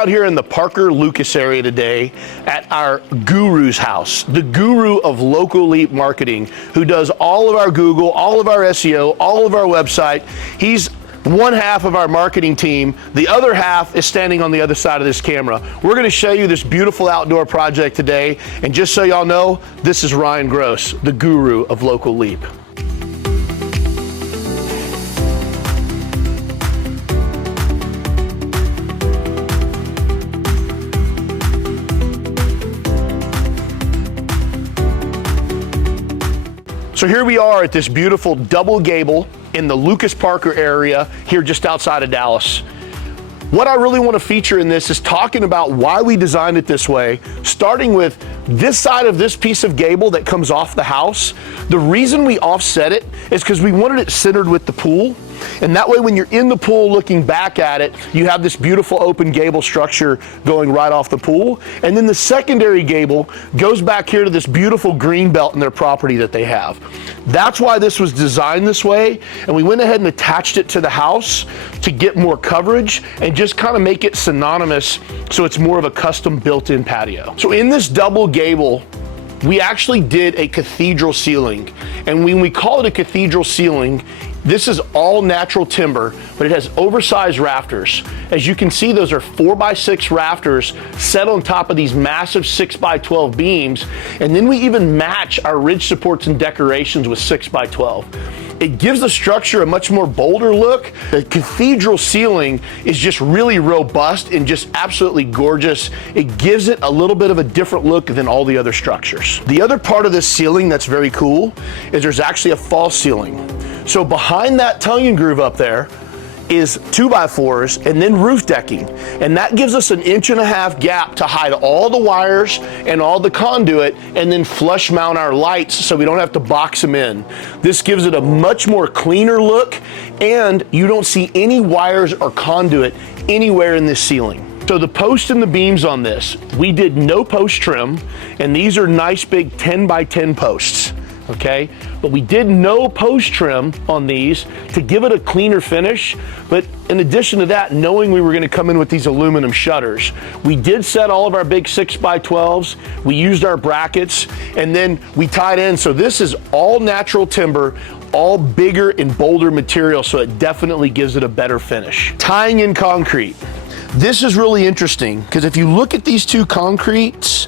out here in the Parker Lucas area today at our guru's house, the guru of local leap marketing, who does all of our Google, all of our SEO, all of our website. He's one half of our marketing team. The other half is standing on the other side of this camera. We're going to show you this beautiful outdoor project today. And just so y'all know, this is Ryan Gross, the guru of local leap. So here we are at this beautiful double gable in the Lucas Parker area here just outside of Dallas. What I really want to feature in this is talking about why we designed it this way, starting with this side of this piece of gable that comes off the house. The reason we offset it is because we wanted it centered with the pool. And that way when you're in the pool looking back at it, you have this beautiful open gable structure going right off the pool. And then the secondary gable goes back here to this beautiful green belt in their property that they have. That's why this was designed this way. And we went ahead and attached it to the house to get more coverage and just kind of make it synonymous so it's more of a custom built-in patio. So in this double gable, we actually did a cathedral ceiling. And when we call it a cathedral ceiling, this is all natural timber, but it has oversized rafters. As you can see, those are 4x6 rafters set on top of these massive 6x12 beams. And then we even match our ridge supports and decorations with 6x12. It gives the structure a much more bolder look. The cathedral ceiling is just really robust and just absolutely gorgeous. It gives it a little bit of a different look than all the other structures. The other part of this ceiling that's very cool is there's actually a false ceiling. So behind that tongue and groove up there is 2x4s and then roof decking. And that gives us an 1.5 inch gap to hide all the wires and all the conduit and then flush mount our lights so we don't have to box them in. This gives it a much more cleaner look, and you don't see any wires or conduit anywhere in this ceiling. So the posts and the beams on this, we did no post trim, and these are nice big 10x10 posts. Okay, but we did no post trim on these to give it a cleaner finish. But in addition to that, knowing we were going to come in with these aluminum shutters, we did set all of our big 6x12s. We used our brackets, and then we tied in. So this is all natural timber, all bigger and bolder material, so it definitely gives it a better finish. Tying in concrete. This is really interesting because if you look at these two concretes,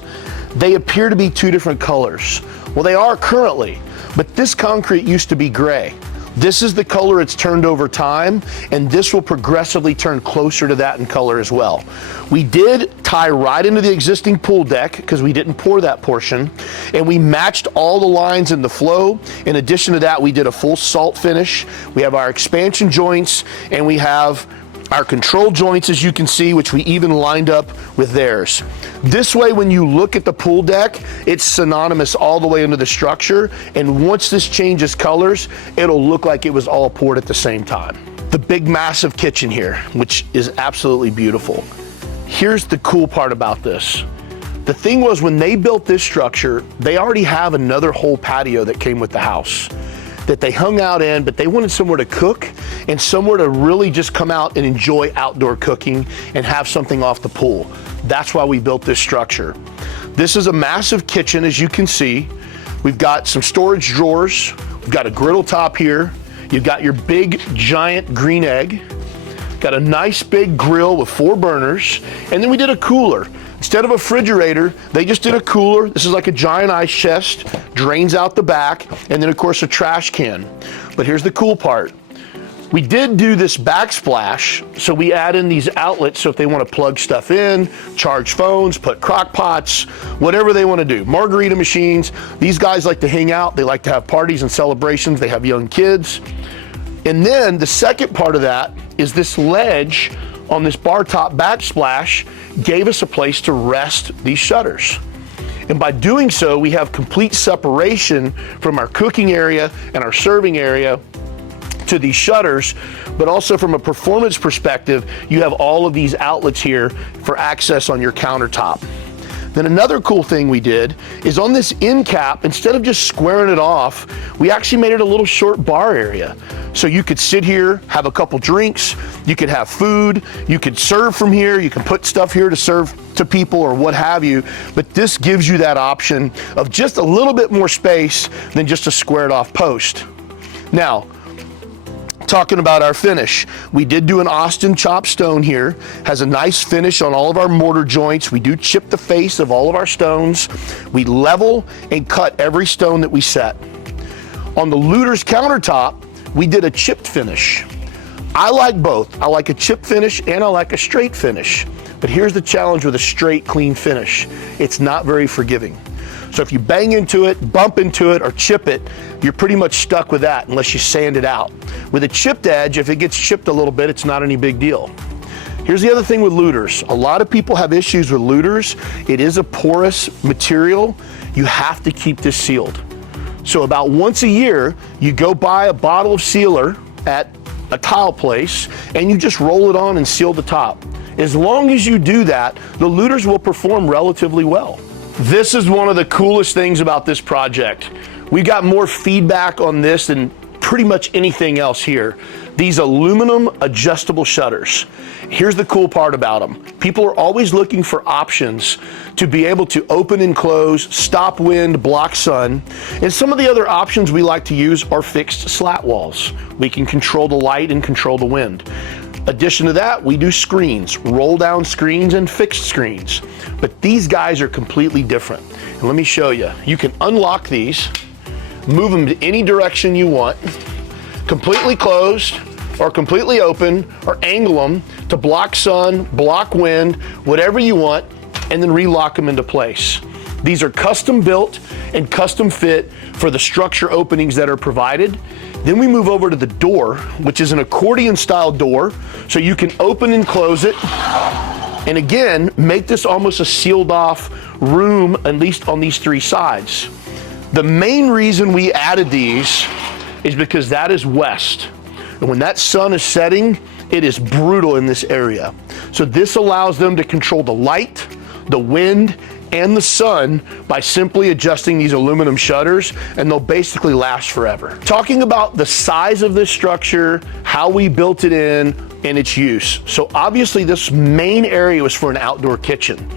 they appear to be two different colors. Well, they are currently, but this concrete used to be gray. This is the color it's turned over time, and this will progressively turn closer to that in color as well. We did tie right into the existing pool deck because we didn't pour that portion, and we matched all the lines in the flow. In addition to that, we did a full salt finish. We have our expansion joints, and we have our control joints, as you can see, which we even lined up with theirs. This way, when you look at the pool deck, it's synonymous all the way into the structure. And once this changes colors, it'll look like it was all poured at the same time. The big, massive kitchen here, which is absolutely beautiful. Here's the cool part about this. The thing was, when they built this structure, they already have another whole patio that came with the house that they hung out in, but they wanted somewhere to cook and somewhere to really just come out and enjoy outdoor cooking and have something off the pool. That's why we built this structure. This is a massive kitchen, as you can see. We've got some storage drawers. We've got a griddle top here. You've got your big, giant green egg. Got a nice big grill with 4 burners. And then we did a cooler. Instead of a refrigerator, they just did a cooler. This is like a giant ice chest, drains out the back, and then of course a trash can. But here's the cool part. We did do this backsplash, so we add in these outlets so if they want to plug stuff in, charge phones, put crock pots, whatever they want to do. Margarita machines. These guys like to hang out. They like to have parties and celebrations. They have young kids. And then the second part of that is this ledge on this bar top backsplash gave us a place to rest these shutters. And by doing so, we have complete separation from our cooking area and our serving area to these shutters, but also from a performance perspective, you have all of these outlets here for access on your countertop. Then another cool thing we did is on this end cap, instead of just squaring it off, we actually made it a little short bar area. So you could sit here, have a couple drinks, you could have food, you could serve from here, you can put stuff here to serve to people or what have you, but this gives you that option of just a little bit more space than just a squared off post. Now, talking about our finish, we did do an Austin chopped stone here, has a nice finish on all of our mortar joints. We do chip the face of all of our stones. We level and cut every stone that we set. On the Luter's countertop, we did a chipped finish. I like both. I like a chip finish and I like a straight finish. But here's the challenge with a straight, clean finish. It's not very forgiving. So if you bang into it, bump into it, or chip it, you're pretty much stuck with that unless you sand it out. With a chipped edge, if it gets chipped a little bit, it's not any big deal. Here's the other thing with Luters. A lot of people have issues with Luters. It is a porous material. You have to keep this sealed. So about once a year, you go buy a bottle of sealer at a tile place and you just roll it on and seal the top. As long as you do that, the Luters will perform relatively well. This is one of the coolest things about this project. We got more feedback on this than pretty much anything else here. These aluminum adjustable shutters. Here's the cool part about them. People are always looking for options to be able to open and close, stop wind, block sun. And some of the other options we like to use are fixed slat walls. We can control the light and control the wind. Addition to that, we do screens, roll down screens and fixed screens. But these guys are completely different. And let me show you. You can unlock these, move them to any direction you want, completely closed or completely open, or angle them to block sun, block wind, whatever you want, and then relock them into place. These are custom built and custom fit for the structure openings that are provided. Then we move over to the door, which is an accordion style door, so you can open and close it. And again, make this almost a sealed off room, at least on these three sides. The main reason we added these is because that is west. And when that sun is setting, it is brutal in this area. So this allows them to control the light, the wind, and the sun by simply adjusting these aluminum shutters, and they'll basically last forever. Talking about the size of this structure, how we built it in, and its use. So obviously this main area was for an outdoor kitchen,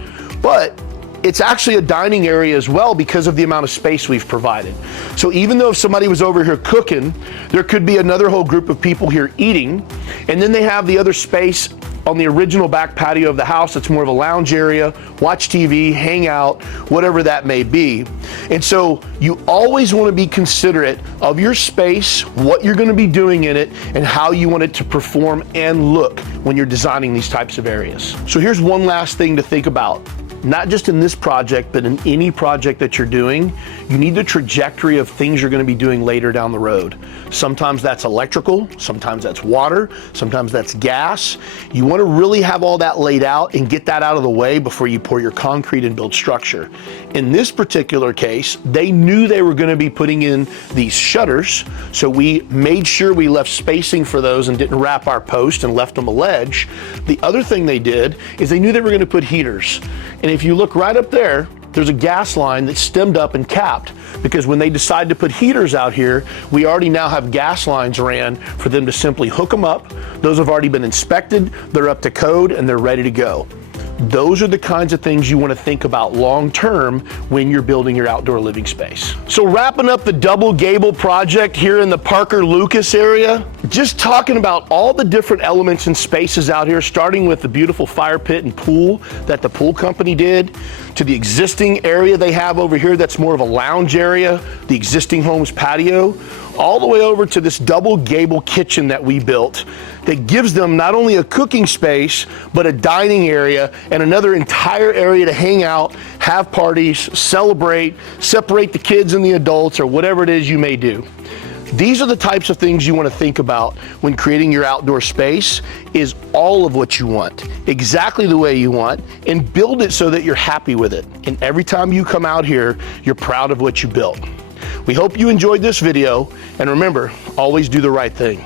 but it's actually a dining area as well because of the amount of space we've provided. So even though if somebody was over here cooking, there could be another whole group of people here eating, and then they have the other space on the original back patio of the house that's more of a lounge area, watch TV, hang out, whatever that may be. And so you always want to be considerate of your space, what you're going to be doing in it, and how you want it to perform and look when you're designing these types of areas. So here's one last thing to think about. Not just in this project, but in any project that you're doing, you need the trajectory of things you're going to be doing later down the road. Sometimes that's electrical, sometimes that's water, sometimes that's gas. You want to really have all that laid out and get that out of the way before you pour your concrete and build structure. In this particular case, they knew they were going to be putting in these shutters, so we made sure we left spacing for those and didn't wrap our post and left them a ledge. The other thing they did is they knew they were going to put heaters. And if you look right up there, there's a gas line that's stemmed up and capped, because when they decide to put heaters out here, we already now have gas lines ran for them to simply hook them up. Those have already been inspected, they're up to code, and they're ready to go. Those are the kinds of things you want to think about long term when you're building your outdoor living space. So wrapping up the double gable project here in the Parker Lucas area, just talking about all the different elements and spaces out here, starting with the beautiful fire pit and pool that the pool company did, to the existing area they have over here that's more of a lounge area, the existing home's patio, all the way over to this double gable kitchen that we built that gives them not only a cooking space, but a dining area and another entire area to hang out, have parties, celebrate, separate the kids and the adults, or whatever it is you may do. These are the types of things you want to think about when creating your outdoor space, is all of what you want, exactly the way you want, and build it so that you're happy with it. And every time you come out here, you're proud of what you built. We hope you enjoyed this video, and remember, always do the right thing.